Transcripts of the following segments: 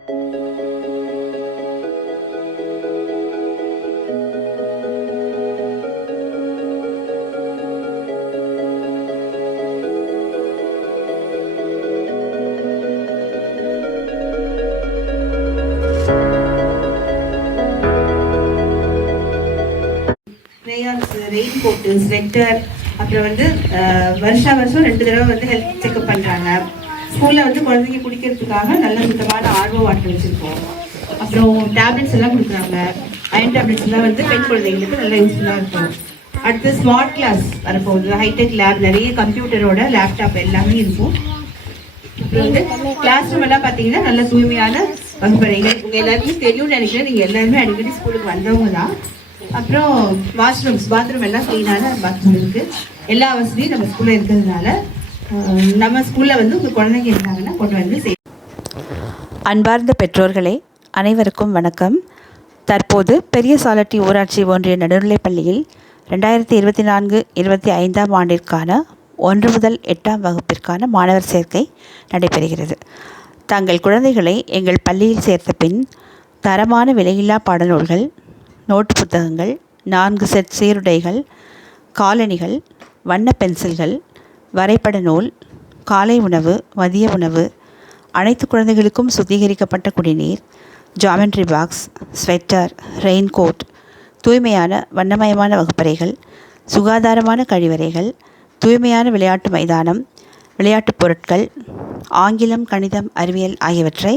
Rain coat, sweater, அப்புறம் வருஷம் 2 தடவை ஹெல்த் செக்அப் பண்ணுறாங்க. ஸ்கூலில் குழந்தைங்க குடிக்கிறதுக்காக நல்ல சுத்தமான ஆர்வோ வாட்டர் வச்சுருக்கோம். அப்புறம் டேப்லெட்ஸ் எல்லாம் கொடுக்குறாங்க. அயன் டேப்லெட்ஸ் எல்லாம் பெண் குழந்தைங்களுக்கு நல்லா யூஸ்ஃபுல்லாக இருக்கும். அடுத்து ஸ்மார்ட் கிளாஸ் வரப்போகுது. ஹைடெக் லேப், நிறைய கம்ப்யூட்டரோட லேப்டாப் எல்லாமே இருக்கும். அப்புறம் கிளாஸ் ரூம் எல்லாம் பார்த்தீங்கன்னா நல்ல தூய்மையான வகுப்பறைகள். உங்கள் எல்லாருக்கும் தெரியும்னு நினைக்கிறேன். நீங்கள் எல்லாருமே அடிக்கடி ஸ்கூலுக்கு வந்தவங்க தான். அப்புறம் பாத்ரூம் எல்லாம் க்ளீனான பாத்ரூம் இருக்குது. எல்லா வசதியும் நம்ம ஸ்கூலில் இருக்கிறதுனால நம்ம ஸ்கூலில் உங்கள் குழந்தைங்க இருந்தாங்கன்னா கொண்டு அன்பார்ந்த பெற்றோர்களே, அனைவருக்கும் வணக்கம். தற்போது பெரிய சாலட்டி ஊராட்சி ஒன்றிய நடுநிலைப்பள்ளியில் 2024-25 ஆண்டிற்கான 1 முதல் 8ஆம் வகுப்பிற்கான மாணவர் சேர்க்கை நடைபெறுகிறது. தங்கள் குழந்தைகளை எங்கள் பள்ளியில் சேர்த்த பின் தரமான விலையில்லா பாடநூல்கள், நோட்டு புத்தகங்கள், 4 செட் சீருடைகள், காலணிகள், வண்ண பென்சில்கள், வரைபட நூல், காலை உணவு, மதிய உணவு, அனைத்து குழந்தைகளுக்கும் சுத்திகரிக்கப்பட்ட குடிநீர், geometry box, sweater, rain coat, தூய்மையான வண்ணமயமான வகுப்பறைகள், சுகாதாரமான கழிவறைகள், தூய்மையான விளையாட்டு மைதானம், விளையாட்டுப் பொருட்கள், ஆங்கிலம், கணிதம், அறிவியல் ஆகியவற்றை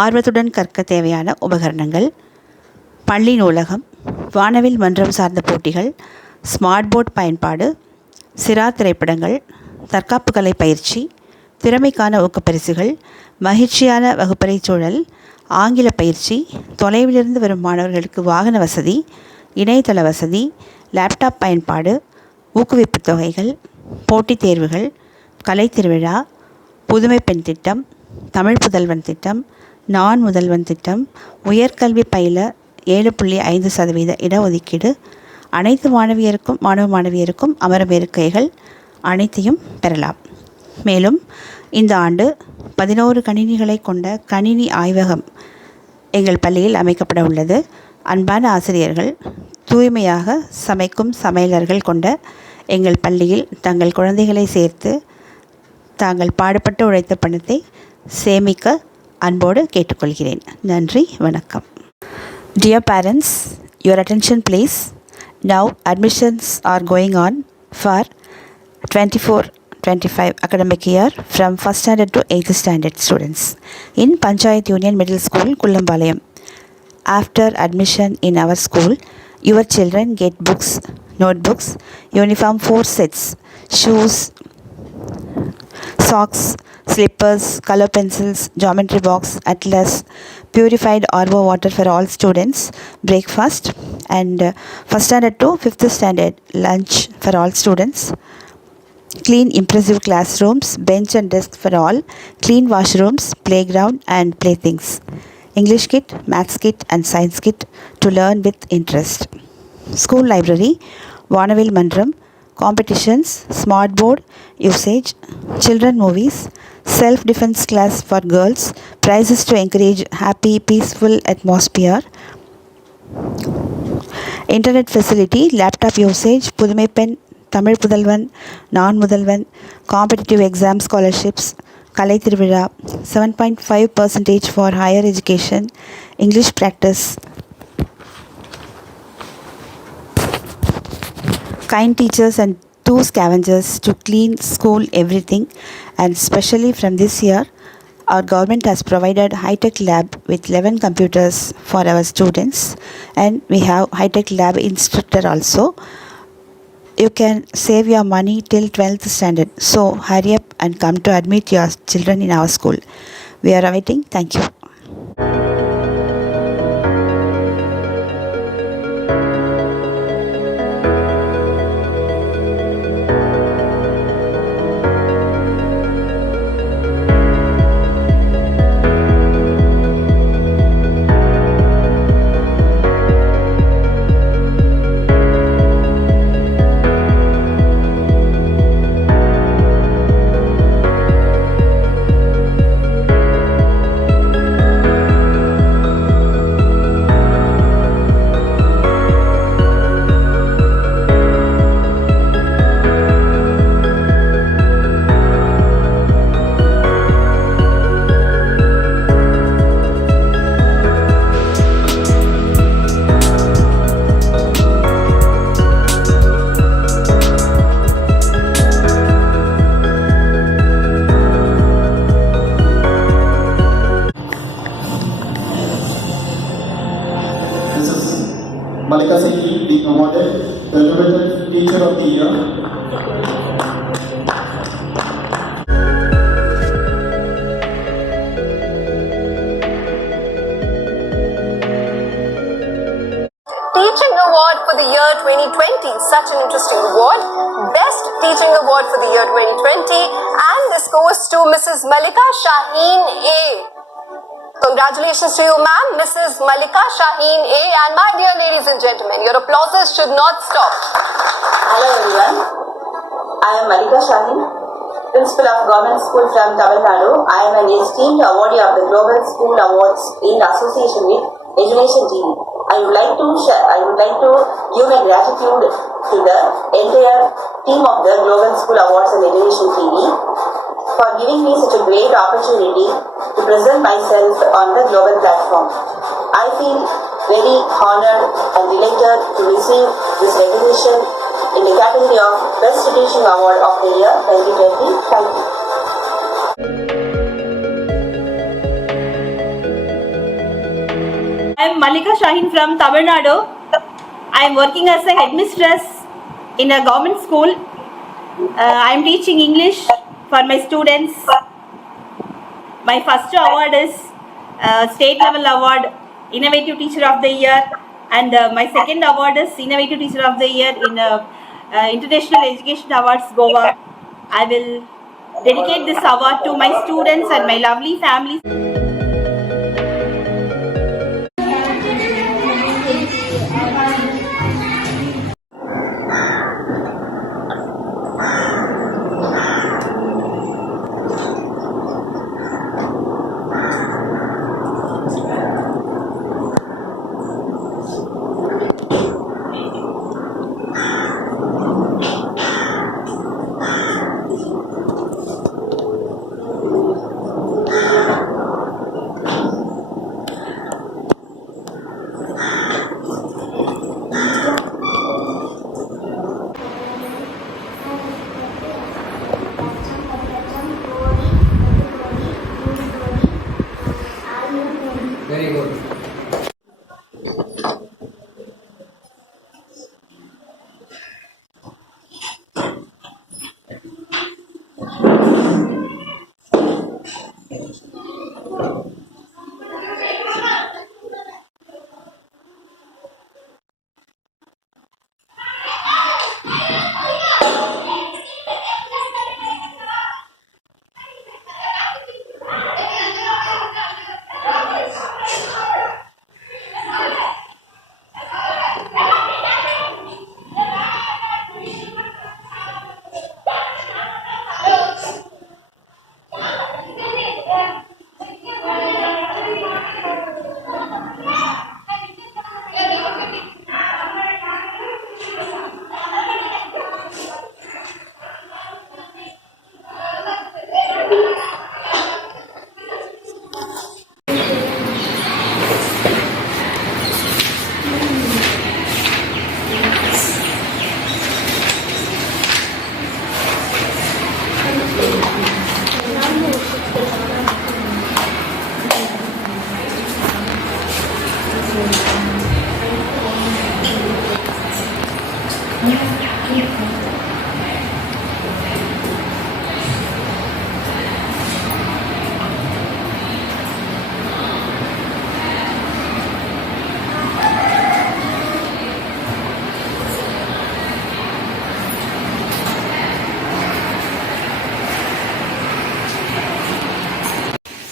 ஆர்வத்துடன் கற்க தேவையான உபகரணங்கள், பள்ளி நூலகம், வானவில் மன்றம் சார்ந்த போட்டிகள், ஸ்மார்ட் போர்ட் பயன்பாடு, சிரா திரைப்படங்கள், தற்காப்பு கலை பயிற்சி, திறமைக்கான ஊக்கப்பரிசுகள், மகிழ்ச்சியான வகுப்பறை சூழல், ஆங்கில பயிற்சி, தொலைவிலிருந்து வரும் மாணவர்களுக்கு வாகன வசதி, இணையதள வசதி, லேப்டாப் பயன்பாடு, ஊக்குவிப்பு தொகைகள், போட்டித் தேர்வுகள், கலை திருவிழா, புதுமை பெண் திட்டம், தமிழ் புதல்வன் திட்டம், நான் முதல்வன் திட்டம், உயர்கல்வி பயில 7.5% இடஒதுக்கீடு, அனைத்து மாணவ மாணவியருக்கும் அமரும் இருக்கைகள் அனைத்தையும் பெறலாம். மேலும் இந்த ஆண்டு 11 கணினிகளை கொண்ட கணினி ஆய்வகம் எங்கள் பள்ளியில் அமைக்கப்பட உள்ளது. அன்பான ஆசிரியர்கள், தூய்மையாக சமைக்கும் சமையலர்கள் கொண்ட எங்கள் பள்ளியில் தங்கள் குழந்தைகளை சேர்த்து தாங்கள் பாடுபட்டு உழைத்த பணத்தை சேமிக்க அன்போடு கேட்டுக்கொள்கிறேன். நன்றி, வணக்கம். Dear parents, your attention please. Now admissions are going on for 24-25 academic year from 1st standard to 8th standard students in Panchayat Union Middle School, Kullambalayam. After admission in our school, your children get books, notebooks, uniform 4 sets, shoes, socks, slippers, color pencils, geometry box, atlas, purified RO water for all students, breakfast, and 1st standard to 5th standard lunch for all students, clean impressive classrooms, bench and desk for all, clean washrooms, playground and playthings, English kit, maths kit and science kit to learn with interest, school library, Vanavil Mandram, competitions, smart board usage, children movies, self-defense class for girls, prizes to encourage happy, peaceful atmosphere, internet facility, laptop usage, Pudumai Pen, Tamil Pudalvan, நான் முதல்வன், competitive exam scholarships, கலை திருவிழா, 7.5% for higher education, English practice, kind teachers and 2 scavengers to clean school everything. And especially from this year, our government has provided high-tech lab with 11 computers for our students, and we have high-tech lab instructor also. You can save your money till 12th standard. So hurry up and come to admit your children in our school. We are awaiting. Thank you. Malika Singh being awarded the Innovative Teacher of the Year. Teaching Award for the year 2020, such an interesting award. Best Teaching Award for the year 2020, and this goes to Mrs. Malika Shaheen A. Congratulations to you, ma'am, Mrs. Malika Shaheen A. And my dear ladies and gentlemen, your applauses should not stop. Hello everyone, I am Malika Shaheen, Principal of Government School from Tamil Nadu. I am an esteemed awardee of the Global School Awards in association with Education TV. I would like to give my gratitude to the entire team of the Global School Awards and Education TV for giving me such a great opportunity to present myself on the global platform. I feel very honored and delighted to receive this recognition in the category of Best Teaching Award of the Year 2020. Thank you. I am Malika Shaheen from Tamil Nadu. I am working as a headmistress in a government school. I am teaching English for my students. My first award is State Level Award, Innovative Teacher of the Year, and my second award is Innovative Teacher of the Year in International Education Awards, Goa. I will dedicate this award to my students and my lovely family. Very good.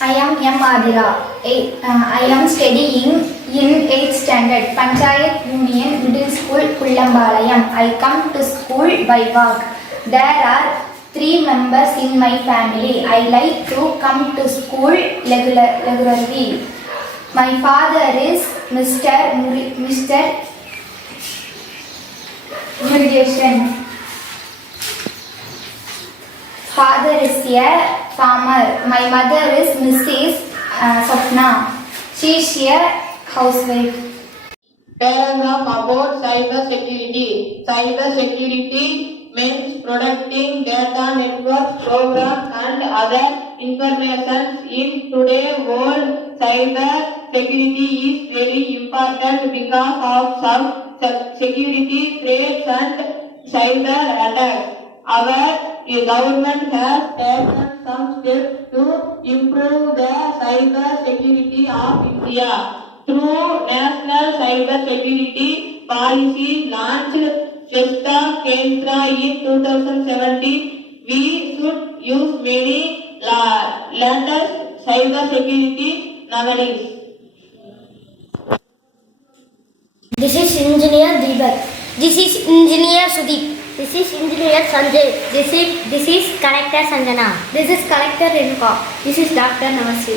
I am M. Adira. I am studying in 8th standard, Panchayat Union Middle School, Kullambalayam. I come to school by walk. There are 3 members in my family. I like to come to school regularly. My father is Mr. Murugesan. Father is a farmer. My mother is Mrs. Sapna. She is a housewife. Paragraph about cyber security. Cyber security means protecting data networks, programs and other information in today's world. Cyber security is very important because of some security threats and cyber attacks. Our government has taken some steps to improve the cyber security of India. Through National Cyber Security Policy launched Shasta Kendra in 2017, we should use many latest cyber security nowadays. This is Engineer Deepak. This is Engineer Sudeep. This is Engineer Sanjay. This is Collector Sanjana. This is Collector Renuka. This is Dr. Navasi.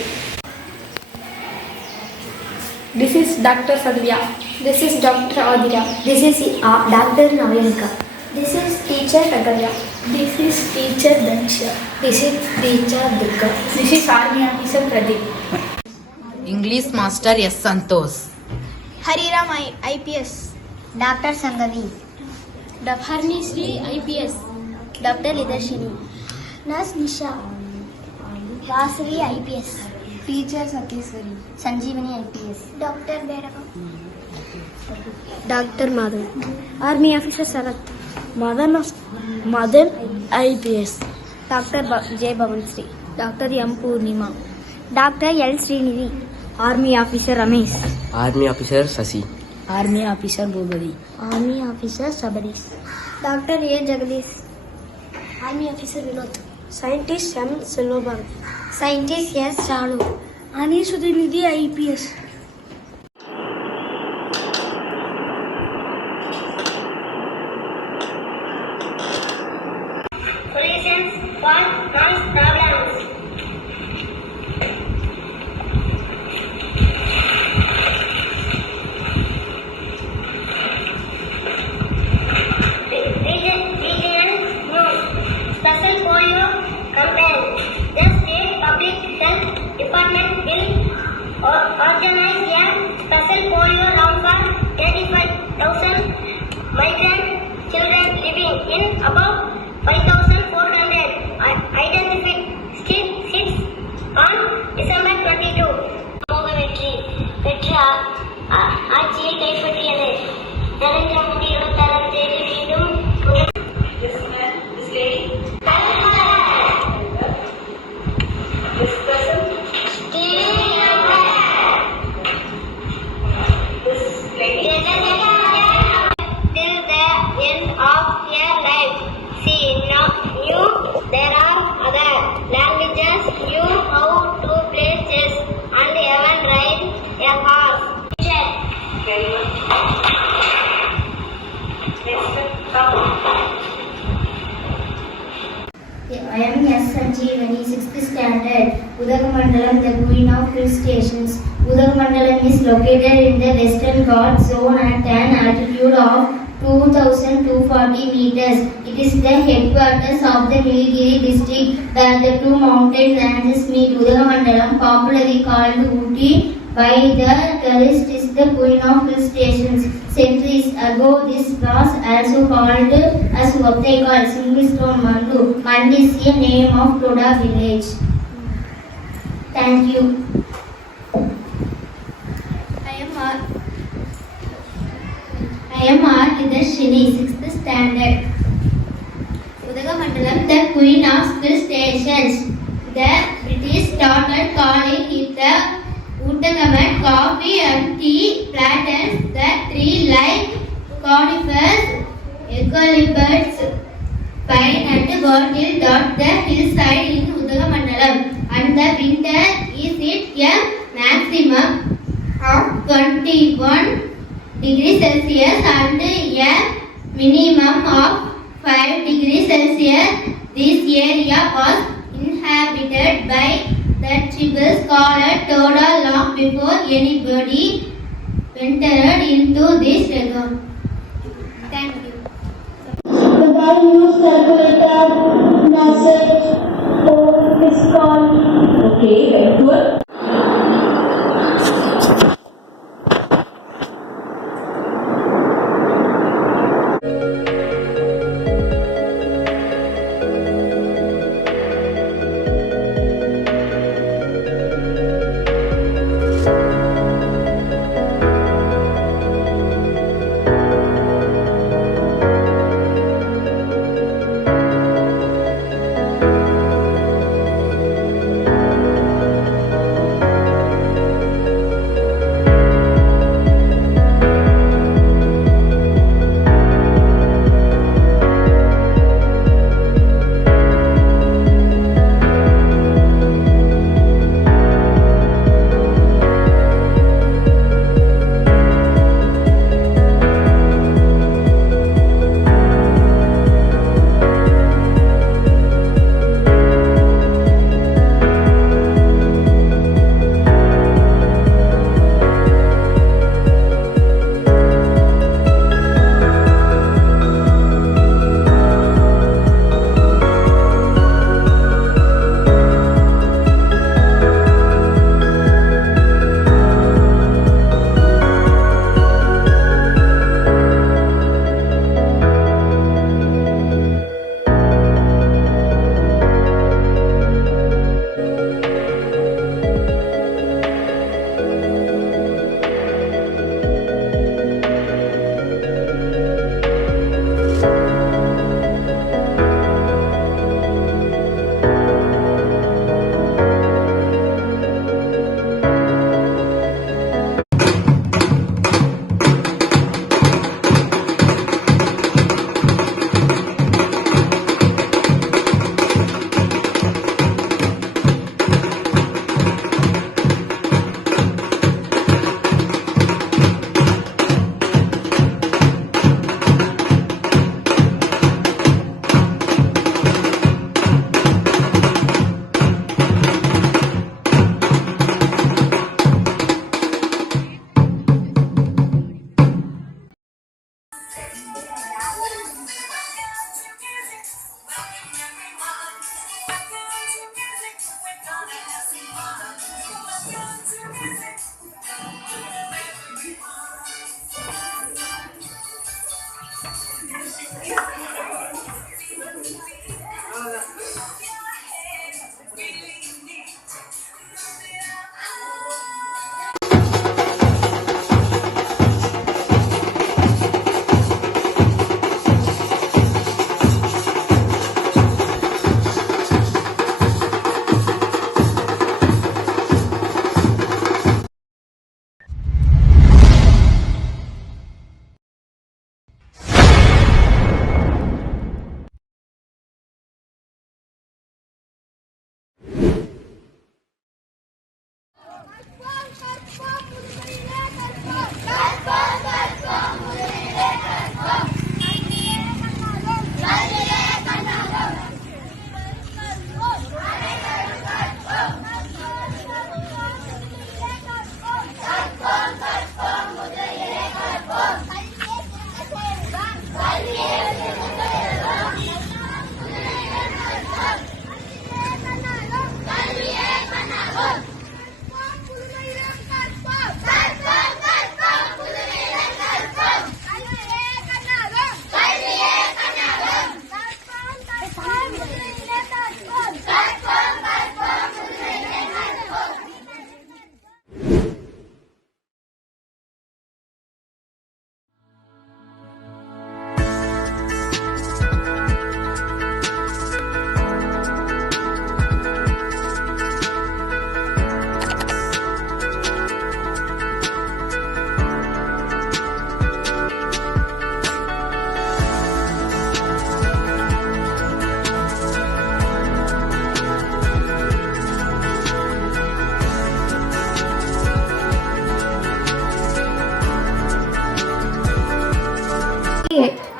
This is Dr. Sadhya. This is Dr. Adira. This is Dr. Navinika. This is Teacher Tagalya. This is Teacher Dansha. This is Teacher Durga. This is Army Officer Pradeep. English Master S. Santosh. Hariram IPS. Dr. Sangavi. Harni Sri IPS. Dr. Lidarshini. Nurse Nisha. Vasavi IPS. Teacher Satyaswari. Sanjeevani IPS. Dr. Berava. Dr. Madhav. Army Officer Sarat. Madan IPS. Dr. J. Bhavansri. Dr. M. Purnima. Dr. L. Srinidhi. Army Officer Ramesh. Army Officer Sasi. Army Officer Bhubadi. Army Officer Sabaris. Dr. A. Jagadish. Army Officer Vinod. Scientist M. Selvaban. Scientist S. Chalu. Ani Sudhinidhi IPS. Solutions for noise problems. Special polio campaign. The state public health department will organize a special polio round for 35,000 migrant children living in about 5,400 identified seats on December 22. வெற்றி ஆட்சியை கைப்பற்றியது. நரேந்திர மோடி 26ஆம் தேதி மீண்டும் there are other languages, knew how to play chess and even ride a horse. I am S. Sanjeevani, 6th standard, Udagamandalam, the Queen of Hill Stations. Udagamandalam is located in the Western Ghats zone at an altitude of 2,240 meters. It is the headquarters of the Nilgiri district where the two mountain ranges meet. Udagamandalam, popularly called Ooty by the tourists, is the Queen of Hill Stations. Centuries ago, this was also called as what they call Singistone Mandu. Mandi is a name of Toda village. Thank you. I am R. Lidarshini, 6th standard. Udagamandalam, the Queen of Hill Stations. The British started calling it the Udagaman coffee and tea plantations. The three like conifers, eucalyptus, pine and myrtle dot the hillside in Udagamandalam. And the winter is it a maximum of 21 degrees Celsius and a minimum of 5 degrees Celsius. This area was inhabited by the tribes called Toda long before anybody ventured into this region. Thank you. The guy used calculator, message, phone, this call. Okay, very good.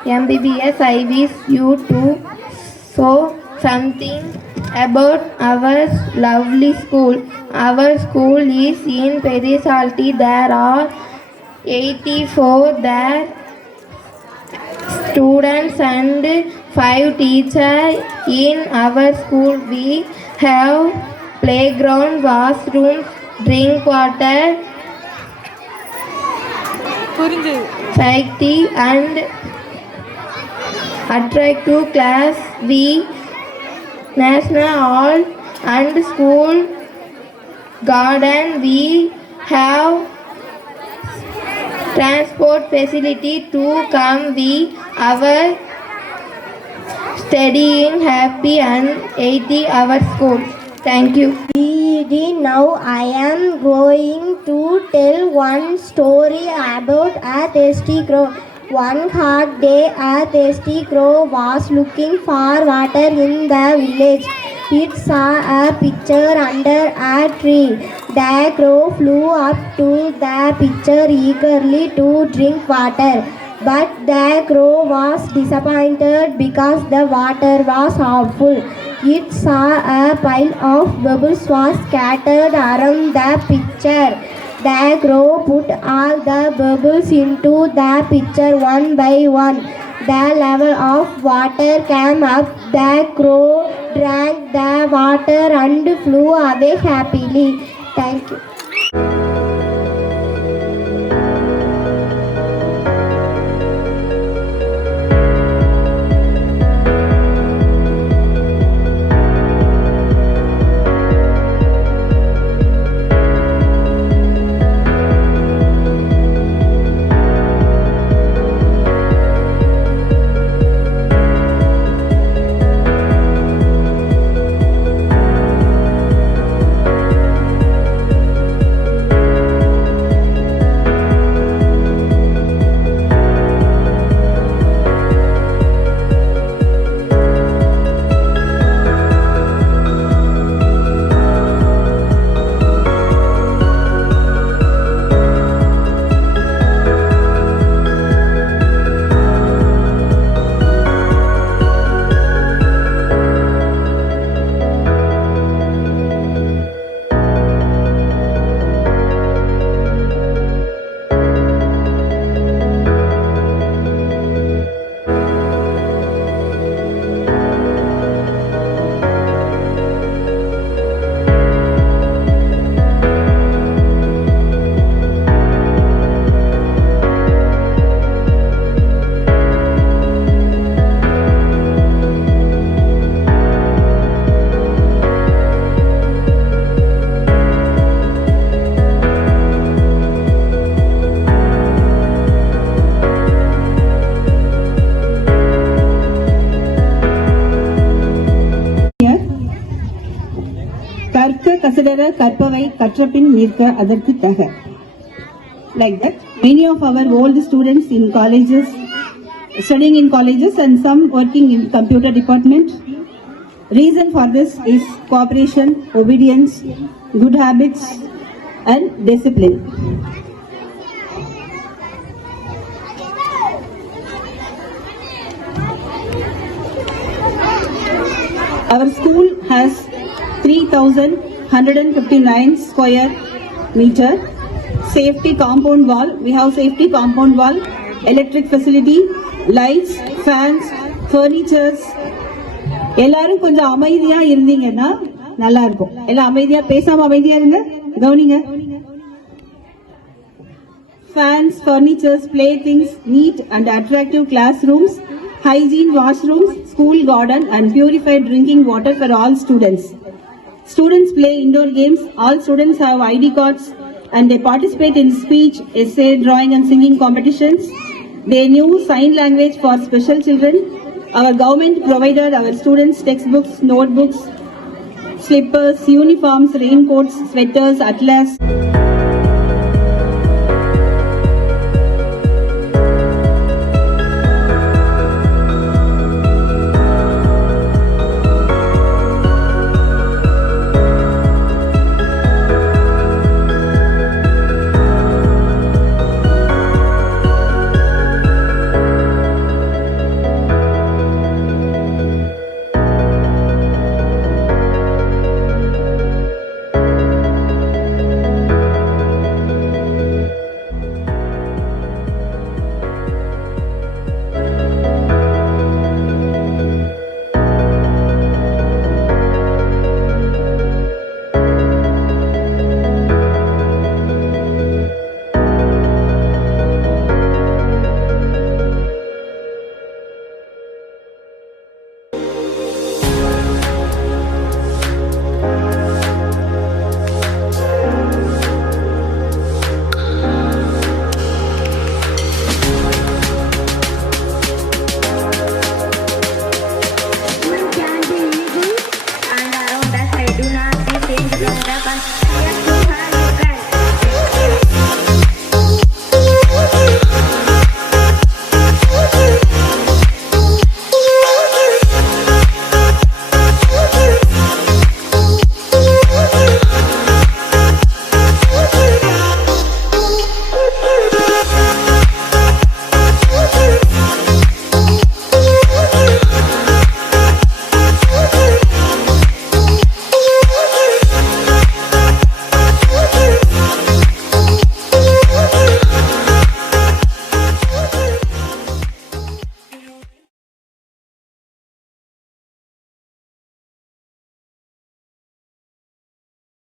MBBS, I wish you to show something about our lovely school. Our school is in Perisalti. There are 84 there students and 5 teachers in our school. We have playground, washrooms, drink water, faculty and attractive class. We national hall and school garden. We have transport facility to come. We our studying happy and 80 our school. Thank you. Now I am going to tell one story about a thirsty crow. One hot day, a thirsty crow was looking for water in the village. It saw a pitcher under a tree. The crow flew up to the pitcher eagerly to drink water. But the crow was disappointed because the water was half full. It saw a pile of bubbles was scattered around the pitcher. The crow put all the bubbles into the pitcher one by one. The level of water came up. The crow drank the water and flew away happily. Thank you. கசிடர கற்பவை கற்றபின் நிற்க அதற்கு தக. Like that, many of our old students in colleges, studying in colleges and some working in computer department. Reason for this is cooperation, obedience, good habits and discipline. Our school has 3,159 square meter safety compound wall. We have safety compound wall, electric facility, lights, fans, furnitures. எல்லாரும் கொஞ்சம் அமைதியா இருந்தீங்கன்னா நல்லா இருக்கும். எல்லாம் அமைதியா பேசாம அமைதியா இருங்க. கவனிங்க. Fans, furnitures, playthings, neat and attractive classrooms, hygiene washrooms, school garden and purified drinking water for all students. Students play indoor games. All students have ID cards and they participate in speech, essay, drawing and singing competitions. They knew sign language for special children. Our government provided our students textbooks, notebooks, slippers, uniforms, raincoats, sweaters, atlas.